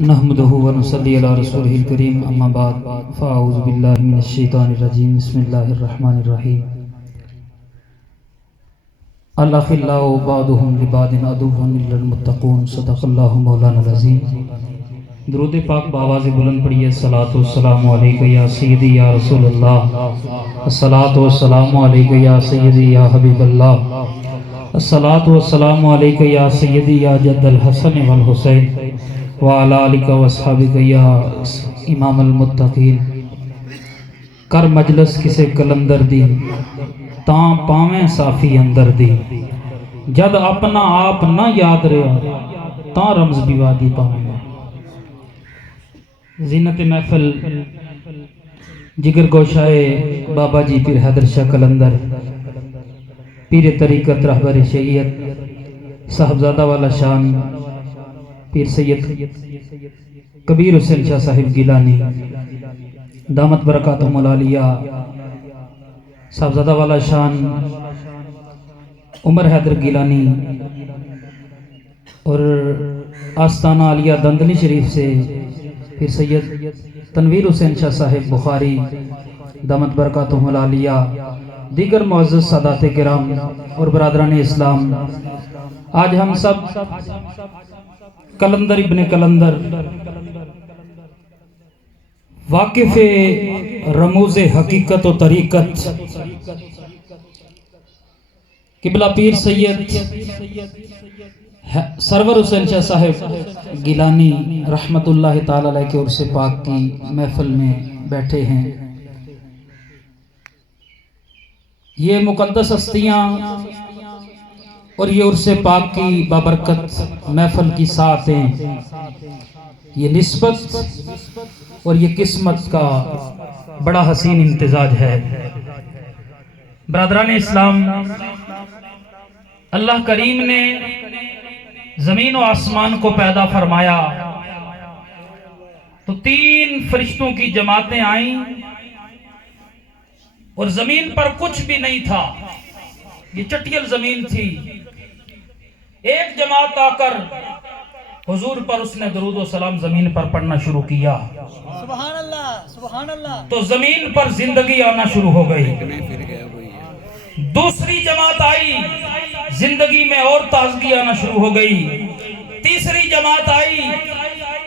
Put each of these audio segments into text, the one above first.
نحمده ونصلي على رسوله الكريم اما بعد فاعوذ بالله من الشیطان الرجیم بسم اللہ الرحمن الرحیم الاخلاء بعضهم لبعض عدو الا المتقون صدق اللہ مولانا العظیم۔ درود پاک بآواز بلند پڑھیے۔ الصلاۃ والسلام علیک یا سیدی یا رسول اللہ، الصلاۃ والسلام علیک یا سیدی یا حبیب اللہ، الصلاۃ والسلام علیک یا سیدی یا جد الحسن والحسین وعلی آلک واصحابک یا امام المتقین۔ کر مجلس کسے کلندر دی تاں پاویں صافی اندر دی، جد اپنا آپ نہ یاد رہا تاں رمز بھی وادی پاویں۔ زینت محفل جگر گوشائے بابا جی پیر حیدر شاہ قلندر، پیر طریقت رہبر شریعت صاحبزادہ والا شان پیر سید کبیر حسین شاہ صاحب گیلانی دامت برکاتہم العالیہ، صاحبزادہ والا شان عمر حیدر گیلانی، اور آستانہ عالیہ دندلی شریف سے پیر سید تنویر حسین شاہ صاحب بخاری دامت برکاتہم العالیہ، دیگر معزز سادات کرام اور برادران اسلام، آج ہم سب قلندر ابن قلندر واقف رموز حقیقت و طریقت قبلہ پیر سید سرور حسین شاہ صاحب گیلانی رحمت اللہ تعالی علیہ کے عرص پاک کی محفل میں بیٹھے ہیں۔ یہ مقدس ہستیاں اور یہ عرص پاک کی بابرکت محفل کی ساعتیں، یہ نسبت اور یہ قسمت کا بڑا حسین امتزاج ہے۔ برادران اسلام، اللہ کریم نے زمین و آسمان کو پیدا فرمایا تو 3 فرشتوں کی جماعتیں آئیں اور زمین پر کچھ بھی نہیں تھا، یہ چٹیل زمین تھی۔ ایک جماعت آ کر حضور پر اس نے درود و سلام زمین پر پڑھنا شروع کیا، سبحان اللہ سبحان اللہ، تو زمین پر زندگی آنا شروع ہو گئی۔ دوسری جماعت آئی، زندگی میں اور تازگی آنا شروع ہو گئی۔ تیسری جماعت آئی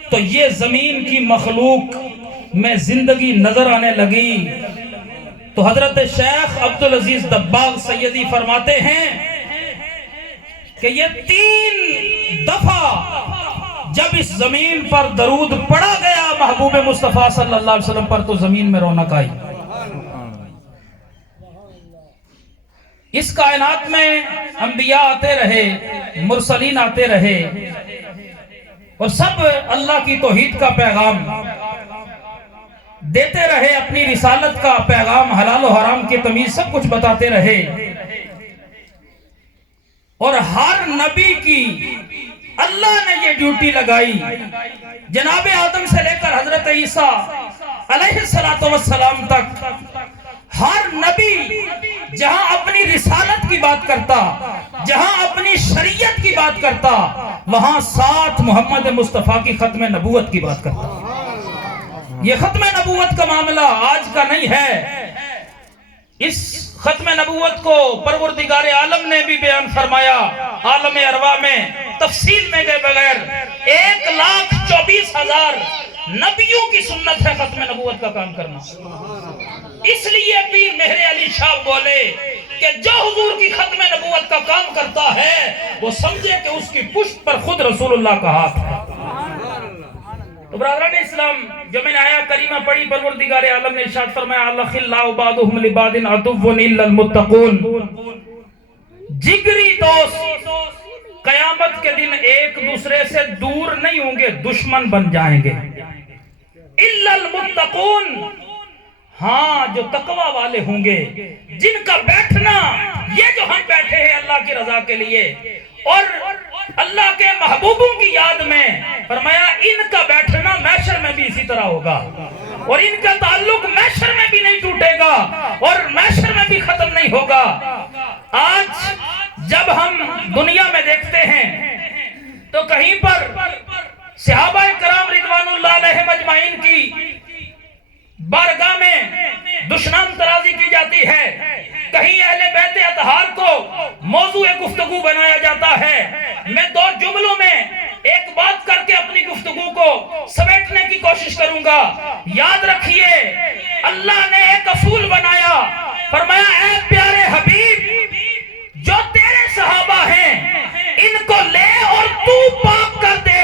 تو یہ زمین کی مخلوق میں زندگی نظر آنے لگی۔ تو حضرت شیخ عبدالعزیز دباغ سیدی فرماتے ہیں کہ یہ 3 دفعہ جب اس زمین پر درود پڑھا گیا محبوب مصطفیٰ صلی اللہ علیہ وسلم پر، تو زمین میں رونق آئی۔ اس کائنات میں انبیاء آتے رہے، مرسلین آتے رہے، اور سب اللہ کی توحید کا پیغام دیتے رہے، اپنی رسالت کا پیغام، حلال و حرام کی تمیز سب کچھ بتاتے رہے، اور ہر نبی کی اللہ نے یہ ڈیوٹی لگائی، جناب آدم سے لے کر حضرت عیسیٰ علیہ السلام تک، ہر نبی جہاں اپنی رسالت کی بات کرتا، جہاں اپنی شریعت کی بات کرتا، وہاں ساتھ محمد مصطفیٰ کی ختم نبوت کی بات کرتا۔ یہ ختم نبوت کا معاملہ آج کا نہیں ہے، اس ختم نبوت کو پروردگار عالم نے بھی بیان فرمایا۔ عالم ارواح میں تفصیل میں گئے بغیر 1,24,000 نبیوں کی سنت ہے ختم نبوت کا کام کرنا۔ اس لیے پیر مہر علی شاہ بولے کہ جو حضور کی ختم نبوت کا کام کرتا ہے وہ سمجھے کہ اس کی پشت پر خود رسول اللہ کا ہاتھ ہے۔ تو برادران اسلام، جو میں نے آیا کریمہ پڑھی، پروردگار عالم نے ارشاد فرمایا الاخلاء بعضهم لبعض عدو الا المتقون، جگری دوست قیامت کے دن ایک دوسرے سے دور نہیں ہوں گے، دشمن بن جائیں گے۔ الا المتقون، ہاں جو تقوی والے ہوں گے، جن کا بیٹھنا یہ جو ہم بیٹھے ہیں اللہ کی رضا کے لیے اور اللہ کے محبوبوں کی یاد میں، فرمایا ان کا بیٹھنا محشر میں بھی اسی طرح ہوگا، اور ان کا تعلق محشر میں بھی نہیں ٹوٹے گا اور محشر میں بھی ختم نہیں ہوگا۔ آج جب ہم دنیا میں دیکھتے ہیں تو کہیں پر صحابہ کرام رضوان دشنام ترازی کی جاتی ہے، کہیں اہل بیت اطہار کو موضوع گفتگو بنایا جاتا ہے۔ میں 2 جملوں میں ایک بات کر کے اپنی گفتگو کو سمیٹنے کی کوشش کروں گا۔ یاد رکھیے، اللہ نے ایک اصول بنایا، فرمایا اے پیارے حبیب، جو تیرے صحابہ ہیں ان کو لے اور تو پاک کر دے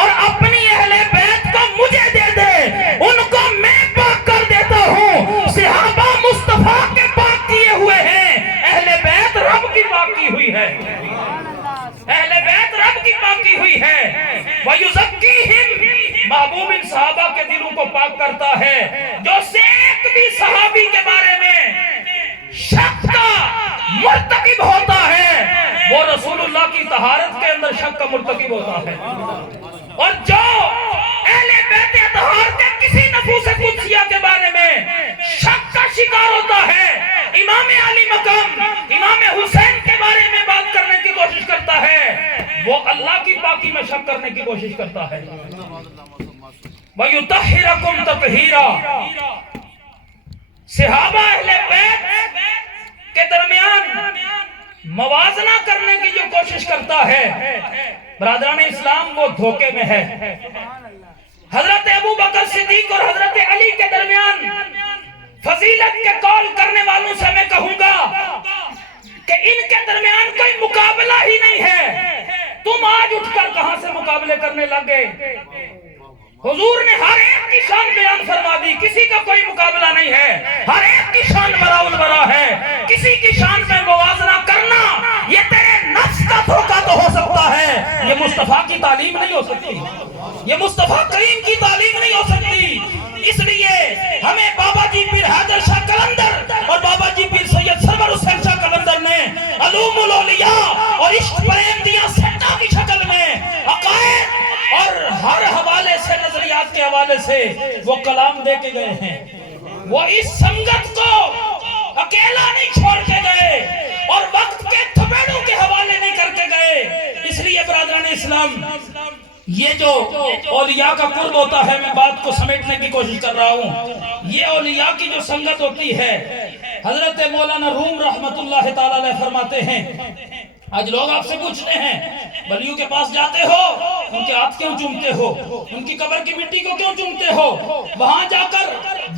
اور اپنی اہل بیت کو مجھے دے دے، ان کو میں پاک کر دیتا ہوں۔ صحابہ مصطفیٰ کے پاک کیے ہوئے ہیں، اہل بیت رب کی پاک کی ہوئی ہے، اہل بیت رب کی پاک کی ہوئی ہے۔ وَيُزَكِّيهِمْ، محبوب ان صحابہ کے دلوں کو پاک کرتا ہے۔ جو ایک بھی صحابی کے بارے میں شک کا مرتکب ہوتا ہے، وہ رسول اللہ کی طہارت کے اندر شک کا مرتکب ہوتا ہے۔ اور جو اہل بیت اطہار کے کسی نفوس قدسیہ کے بارے میں شک کا شکار ہوتا ہے، امام علی مقام امام حسین کے بارے میں بات کرنے کی کوشش کرتا ہے، وہ اللہ کی پاکی میں شک کرنے کی کوشش کرتا ہے۔ وَيُطَهِّرَكُمْ تَطْهِيرًا، صحابہ اہل بیت کے درمیان موازنہ کرنے کی جو کوشش کرتا ہے، برادران اسلام وہ دھوکے میں ہے۔ حضرت ابو بکر صدیق اور حضرت علی کے درمیان فضیلت کے قول کرنے والوں سے میں کہوں گا کہ ان کے درمیان کوئی مقابلہ ہی نہیں ہے۔ تم آج اٹھ کر کہاں سے مقابلے کرنے لگے؟ حضور نے ہر ایک کی شان بیان فرما دی، کسی کا کوئی مقابلہ نہیں ہے، ہر ایک کی شان برا البرا ہے۔ کسی کی شان میں موازنہ کرنا یہ تیرے نفس کا دھوکہ تو ہو سکتا ہے، یہ مصطفیٰ کی تعلیم نہیں ہو سکتی، یہ مصطفیٰ کریم کی تعلیم نہیں ہو سکتی۔ اس لیے ہمیں بابا جی پیر حیدر شاہ قلندر اور بابا جی پیر سید سرور حسین شاہ قلندر نے علوم الاولیاء اور عشق پریم دیا سیٹا کی شکل میں عقائد اور ہر حوالے سے نظریات کے حوالے سے وہ کلام دے کے گئے ہیں۔ وہ اس سنگت کو اکیلا نہیں چھوڑ کے گئے اور وقت کے تھپیڑوں کے حوالے نہیں کر کے گئے۔ اس لیے برادران اسلام، یہ جو اولیاء کا قرب ہوتا ہے، میں بات کو سمیٹنے کی کوشش کر رہا ہوں، یہ اولیاء کی جو سنگت ہوتی ہے، حضرت مولانا روم رحمت اللہ تعالی علیہ فرماتے ہیں، آج لوگ آپ سے پوچھتے ہیں ولیوں کے پاس جاتے ہو، ان کے ہاتھ کیوں چومتے ہو، ان کی قبر کی مٹی کو کیوں چومتے ہو، وہاں جا کر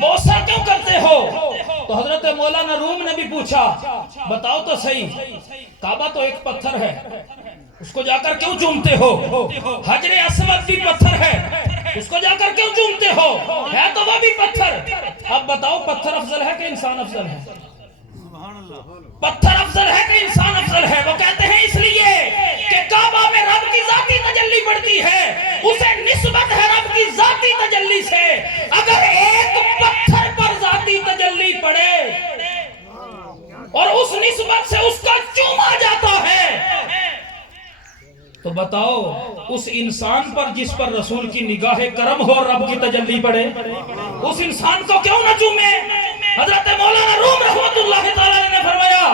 بوسہ کیوں کرتے ہو؟ تو حضرت مولانا روم نے بھی پوچھا، بتاؤ تو صحیح، کعبہ تو ایک پتھر ہے، اس کو جا کر کیوں چومتے ہو؟ حجر اسود بھی پتھر ہے، اس کو جا کر کیوں چومتے ہو؟ ہے تو وہ بھی پتھر۔ اب بتاؤ پتھر افضل ہے کہ انسان افضل ہے؟ پتھر افضل ہے کہ انسان افضل ہے؟ وہ کہتے ہیں اس لیے کہ کعبہ میں رب کی ذاتی تجلی پڑتی ہے، اسے نسبت ہے رب کی ذاتی تجلی سے۔ اگر ایک پتھر پر ذاتی تجلی پڑے اور اس نسبت سے اس کا چوما جاتا ہے، تو بتاؤ اس انسان پر جس پر رسول کی نگاہ کرم ہو اور رب کی تجلی پڑے، اس انسان کو کیوں نہ چومے؟ حضرت مولانا روم رحمت اللہ تعالی نے فرمایا،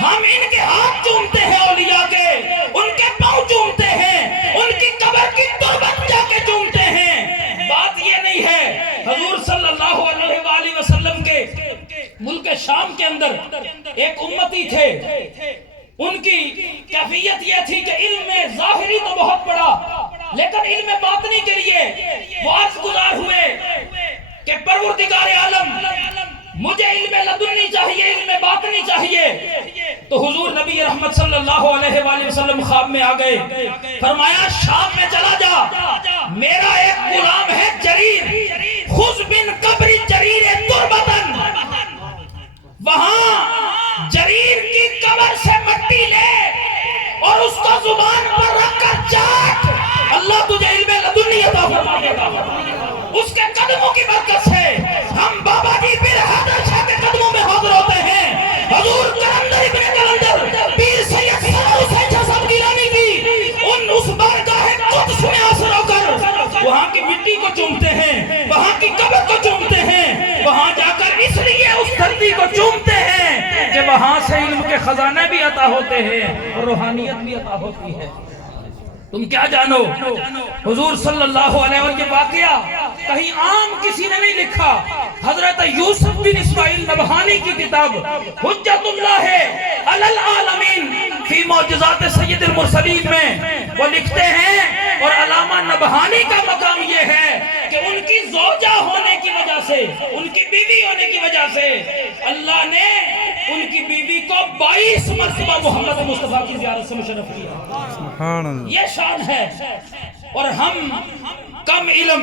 ہم ان کے ہاتھ چومتے ہیں اولیاء کے، ان کے پاؤں چومتے ہیں، ان کی قبر کی تربت جا کے چومتے ہیں۔ بات یہ نہیں ہے، حضور صلی اللہ علیہ وآلہ وسلم کے ملک شام کے اندر ایک امتی تھے، ان کی کیفیت یہ تھی کہ علم ظاہری تو بہت بڑا، لیکن علم باطنی کے لیے وہ عرض گزار ہوئے کہ پروردگار عالم مجھے علم لدنی چاہیے، علم باطنی چاہیے۔ تو حضور نبی رحمت صلی اللہ علیہ وآلہ وسلم خواب میں آ گئے، فرمایا شام میں چلا جا، میرا ایک غلام ہے جریر، خذ بن قبر جریر تربتن، وہاں جریر کی قبر سے مٹی لے اور اس کو زبان پر رکھ کر چاٹ، اللہ تجھے علم لدنی عطا فرما دے گا۔ اس کے قدموں کی برکت سے ہم بابا جی پیر حیدر شاہ کے قدموں میں حاضر ہوتے ہیں۔ حضور قلندر ابن قلندر پیر سید سرور حسین شاہ صاحب گیلانی کی اس بارگاہ قدس میں حاضر ہو کر وہاں کی مٹی کو چومتے ہیں، وہاں کی قبر کو چومتے ہیں، وہاں جا کر اس لیے اس دھرتی کو چومتے ہیں کہ وہاں سے علم کے خزانے بھی عطا ہوتے ہیں اور روحانیت بھی عطا ہوتی ہے۔ تم کیا جانو، حضور صلی اللہ علیہ وسلم یہ واقعہ کہیں عام کسی نے نہیں لکھا. حضرت یوسف بن اسماعیل نبہانی کی کتاب حجت اللہ علی العالمین فی معجزات سید المرسلین میں وہ لکھتے ہیں، اور علامہ نبہانی کا مقام یہ ہے کہ ان کی زوجہ ہونے کی وجہ سے، ان کی بیوی ہونے کی وجہ سے اللہ نے ان کی بیوی کو 22 مرتبہ محمد مصطفیٰ کی زیارت سے مشرف کیا. سبحان اللہ. یہ شان ہے. اور ہم کم علم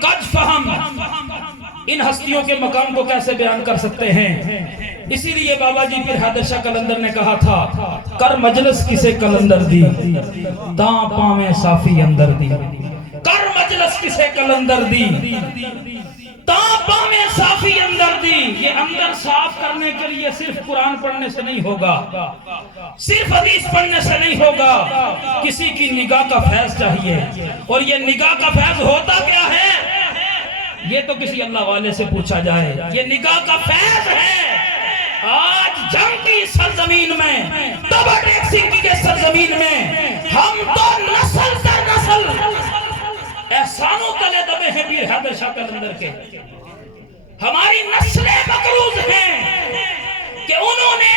قد فہم ان ہستیوں کے مقام کو کیسے بیان کر سکتے ہیں؟ اسی لیے بابا جی پھر حیدر شاہ قلندر نے کہا تھا، کر مجلس کسے قلندر دی تاں پاویں صافی اندر دی. کر مجلس کسے قلندر دی تاں پاویں صافی اندر دی. یہ اندر صاف کرنے کے لیے صرف قرآن پڑھنے سے نہیں ہوگا، صرف حدیث پڑھنے سے نہیں ہوگا، کسی کی نگاہ کا فیض چاہیے. اور یہ نگاہ کا فیض ہوتا کیا ہے؟ یہ تو کسی اللہ والے سے پوچھا جائے. یہ نگاہ کا فیض ہے. آج جنگ کی سرزمین میں، تبا ٹیکسنگ کی سرزمین میں ہم تو نسل در نسل احسانوں تلے دبے ہیں پیر حیدر شاہ قلندر کے. ہماری نسلیں مقروض ہیں کہ انہوں نے،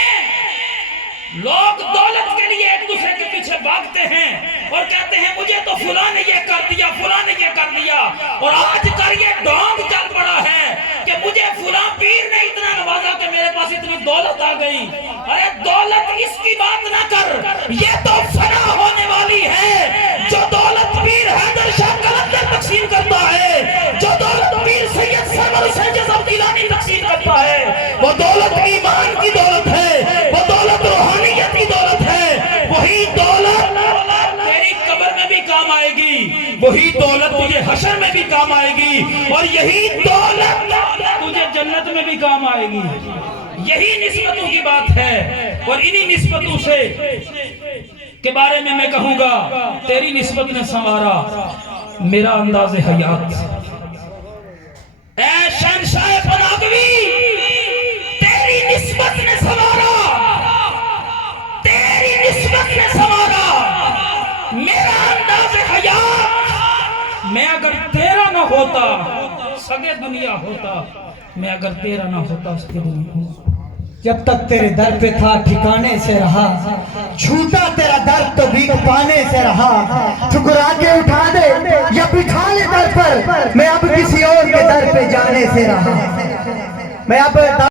لوگ دولت کے لیے ایک دوسرے کے پیچھے بھاگتے ہیں اور کہتے ہیں مجھے تو فلاں نے یہ کر دیا، فلاں نے یہ کر دیا. اور آج کر یہ ڈونگ چل پڑا ہے کہ مجھے فلاں پیر نے اتنا نوازا کہ میرے پاس اتنی دولت آ گئی. ارے دولت اس کی بات نہ کر، یہ تو فنا ہونے والی ہے. جو دولت پیر حیدر شاہ قلندر تقسیم کرتا ہے، جو دولت پیر سید سرور حسین جزب گیلانی تقسیم کرتا ہے، وہ دولت ایمان کی دولت ہے، وہ دولت روحانیت کی دولت ہے. وہی دولت تیری قبر میں بھی کام آئے گی، وہی دولت تجھے حشر میں بھی کام آئے گی، اور یہی دولت تجھے جنت میں بھی کام آئے گی. یہی نسبتوں کی بات ہے. اور انہی نسبتوں سے کے بارے میں کہوں گا، تیری نسبت نے سنوارا میرا انداز حیات. اے شہنشاہ پناہگوی، تیری نسبت نے سنوارا، تیری نسبت نے سنوارا میرا انداز حیات. میں اگر تیرا نہ ہوتا سگے دنیا ہوتا، میں اگر تیرا نہ ہوتا اس کی دنیا ہوتا. جب تک تیرے در پہ تھا ٹھکانے سے رہا، چھوٹا تیرا در تو بھیک پانے سے رہا. ٹھکرا کے اٹھا دے یا بٹھا لے در پر، میں اب کسی اور کے در پہ جانے سے رہا. میں اب